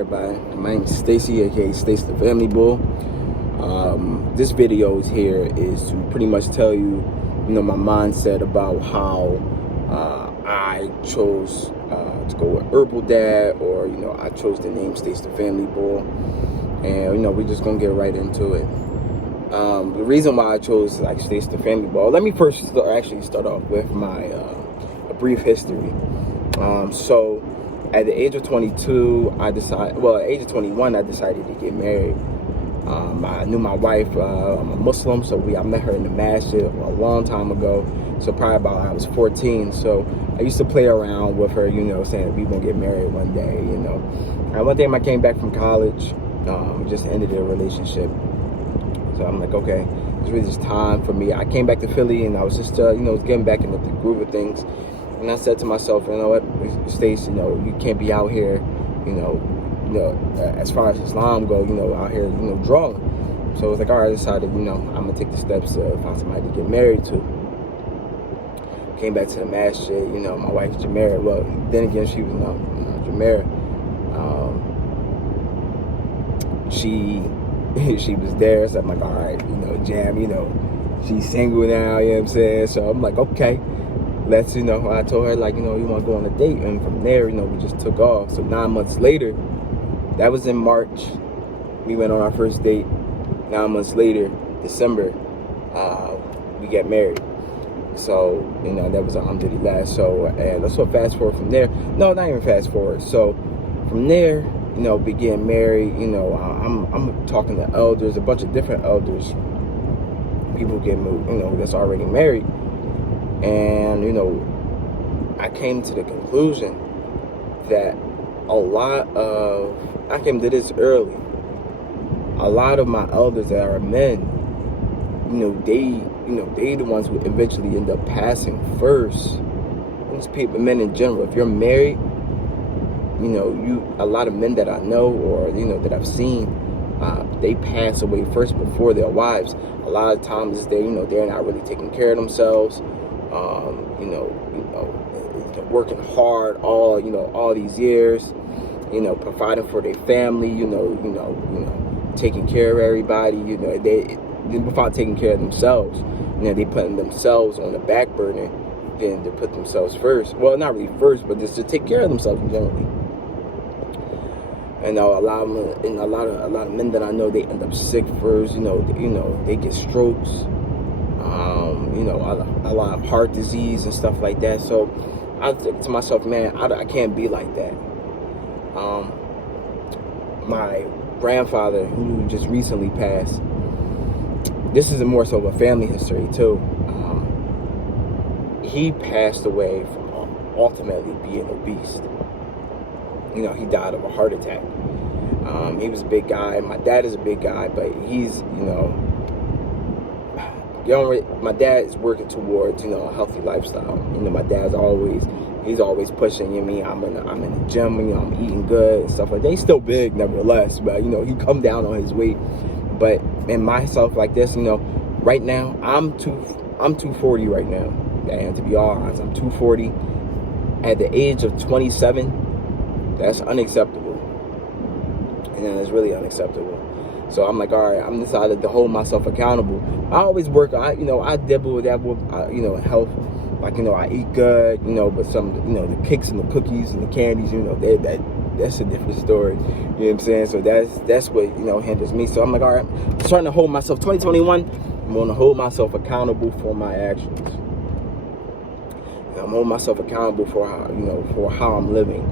everybody? My name is Stacy, aka Stacy the Family Bull. This video here is to pretty much tell you, my mindset about how I chose to go with Herbal Dad, or I chose the name Stacy the Family Bull, and we're just gonna get right into it. The reason why I chose Stacy the Family Bull. Let me first start off with my a brief history. So at the age of 22, at the age of 21, I decided to get married. I knew my wife, I'm a Muslim, so I met her in the masjid a long time ago. So probably about I was 14. So I used to play around with her, saying we gonna get married one day, And one day I came back from college, just ended a relationship. So I'm like, okay, it's really just time for me. I came back to Philly and I was just, getting back into the groove of things. And I said to myself, you know what, Stace, you can't be out here, as far as Islam go, out here, drawing. So it was like, all right, I decided, I'm gonna take the steps to find somebody to get married to. Came back to the masjid, my wife Jamera. Well, then again, she was Jamera. She was there, so I'm like, all right, Jam, she's single now, you know what I'm saying? So I'm like, okay. Let's, I told her, you want to go on a date. And from there, we just took off. So 9 months later, that was in March, we went on our first date. 9 months later, December, we get married. So, that was alhamdulillah. So, let's go fast forward from there. No, not even fast forward. So, from there, we getting married. I'm talking to elders, a bunch of different elders. People getting, that's already married. And, I came to the conclusion that I came to this early. A lot of my elders that are men, they the ones who eventually end up passing first. These people, men in general, if you're married, a lot of men that I know or, that I've seen, they pass away first before their wives. A lot of times they're not really taking care of themselves. Working hard all these years, providing for their family, taking care of everybody, they without taking care of themselves, they putting themselves on the back burner, then to put themselves first. Well, not really first, but just to take care of themselves in general. And a lot of men that I know, they end up sick first, they get strokes. A lot of heart disease and stuff like that. So I think to myself, man, I can't be like that. My grandfather, who just recently passed, this is more so of a family history too. He passed away from ultimately being obese. He died of a heart attack. He was a big guy. My dad is a big guy, but he's, my dad is working towards, a healthy lifestyle. My dad's he's always pushing, I'm in the gym, I'm eating good and stuff like that. He's still big nevertheless, but, he come down on his weight. But in myself like this, right now, I'm 240 right now. And to be honest, I'm 240. At the age of 27, that's unacceptable. And that's really unacceptable. So I'm like, all right, I'm decided to hold myself accountable. I always work, I dabble with that, health. I eat good, but some, the cakes and the cookies and the candies, that's a different story. You know what I'm saying? So that's what, hinders me. So I'm like, all right, I'm trying to hold myself, 2021, I'm going to hold myself accountable for my actions. I'm holding myself accountable for how, for how I'm living.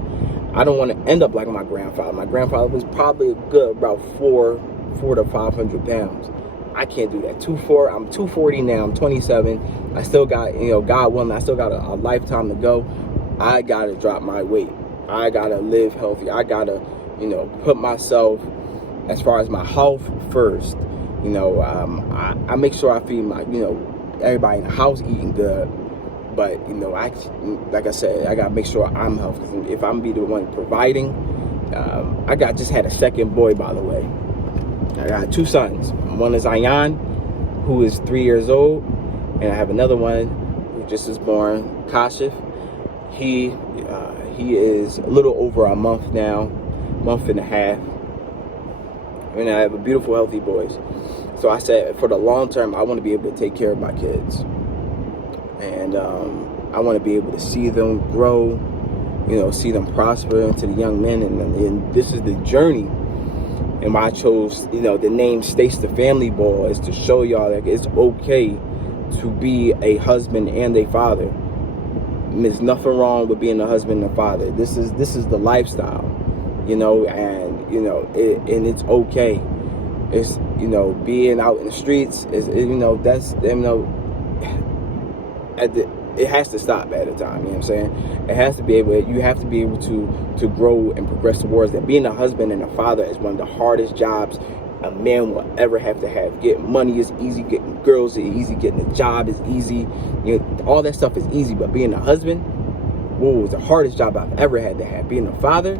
I don't want to end up like my grandfather. My grandfather was probably good about 400 to 500 pounds. I can't do that. I'm 240 now. I'm 27. I still got, God willing, I still got a lifetime to go. I got to drop my weight. I got to live healthy. I got to, put myself, as far as my health first. I make sure I feed my, everybody in the house eating good. But, like I said, I got to make sure I'm healthy. If I'm be the one providing, I just had a second boy, by the way. I got 2 sons. One is Ayan, who is 3 years old, and I have another one who just was born, Kashif. He is a little over a month now. month and a half. And I have a beautiful, healthy boys. So I said, for the long term, I want to be able to take care of my kids. And I want to be able to see them grow, see them prosper into the young men. And this is the journey. And why I chose, the name Stace the Family Boy is to show y'all that it's okay to be a husband and a father. There's nothing wrong with being a husband and a father. This is the lifestyle, and it's okay. It's being out in the streets is that's it has to stop at a time. You know what I'm saying? It has to be able. You have to be able to grow and progress towards that. Being a husband and a father is one of the hardest jobs a man will ever have to have. Getting money is easy. Getting girls is easy. Getting a job is easy. All that stuff is easy. But being a husband, was the hardest job I've ever had to have. Being a father,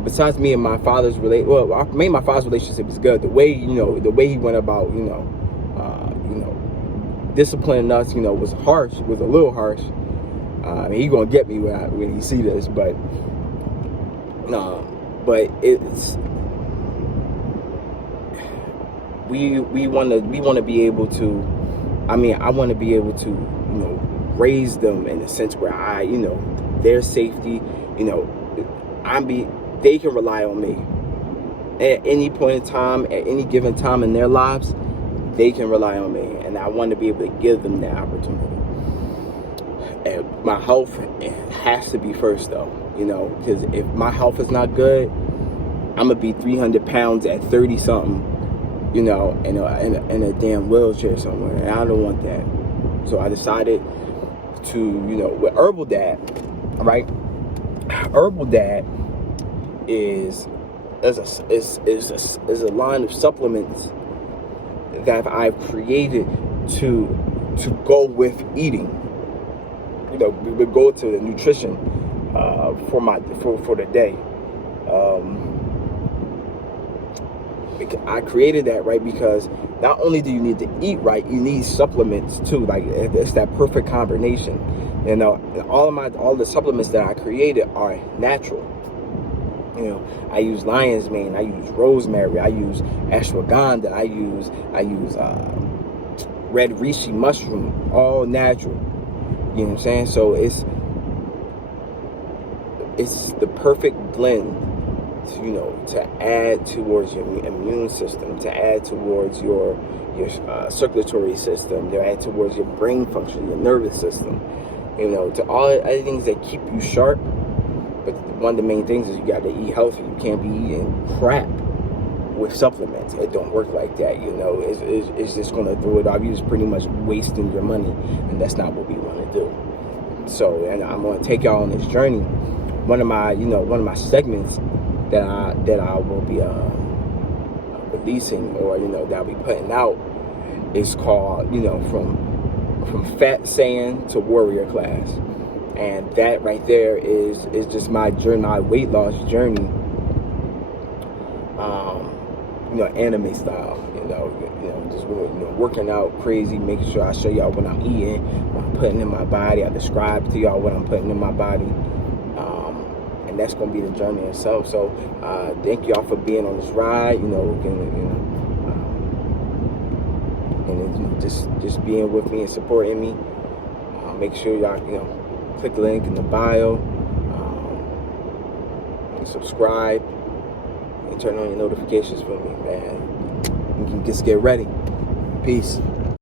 besides me and my father's my father's relationship is good. The way he went about, disciplining us, was a little harsh. He gonna get me when he see this, but it's we want to be able to. I want to be able to raise them in a sense where their safety, they can rely on me at any point in time, at any given time in their lives. They can rely on me, and I want to be able to give them that opportunity. And my health has to be first, though, because if my health is not good, I'm gonna be 300 pounds at 30 something, in a damn wheelchair somewhere, and I don't want that. So I decided to, with Herbal Dad, right? Herbal Dad is a line of supplements that I've created to go with eating. We would go to the nutrition for the day. I created that, right, because not only do you need to eat right, you need supplements too. Like, it's that perfect combination. All the supplements that I created are natural. I use lion's mane, I use rosemary, I use ashwagandha, I use red reishi mushroom, all natural. You know what I'm saying? So it's the perfect blend, to add towards your immune system, to add towards your circulatory system, to add towards your brain function, your nervous system, to all other things that keep you sharp. But one of the main things is you got to eat healthy. You can't be eating crap with supplements. It don't work like that. It's just going to throw it off. You're just pretty much wasting your money, and that's not what we want to do. So, and I'm going to take y'all on this journey. One of my segments that I will be releasing, or that I'll be putting out, is called from fat saying to warrior class. And that right there is just my journey, my weight loss journey, anime style, just working out crazy, making sure I show y'all what I'm eating, what I'm putting in my body. I describe to y'all what I'm putting in my body, and that's gonna be the journey itself. So thank y'all for being on this ride, and just being with me and supporting me. Make sure y'all click the link in the bio, and subscribe, and turn on your notifications for me, man. You can just get ready. Peace.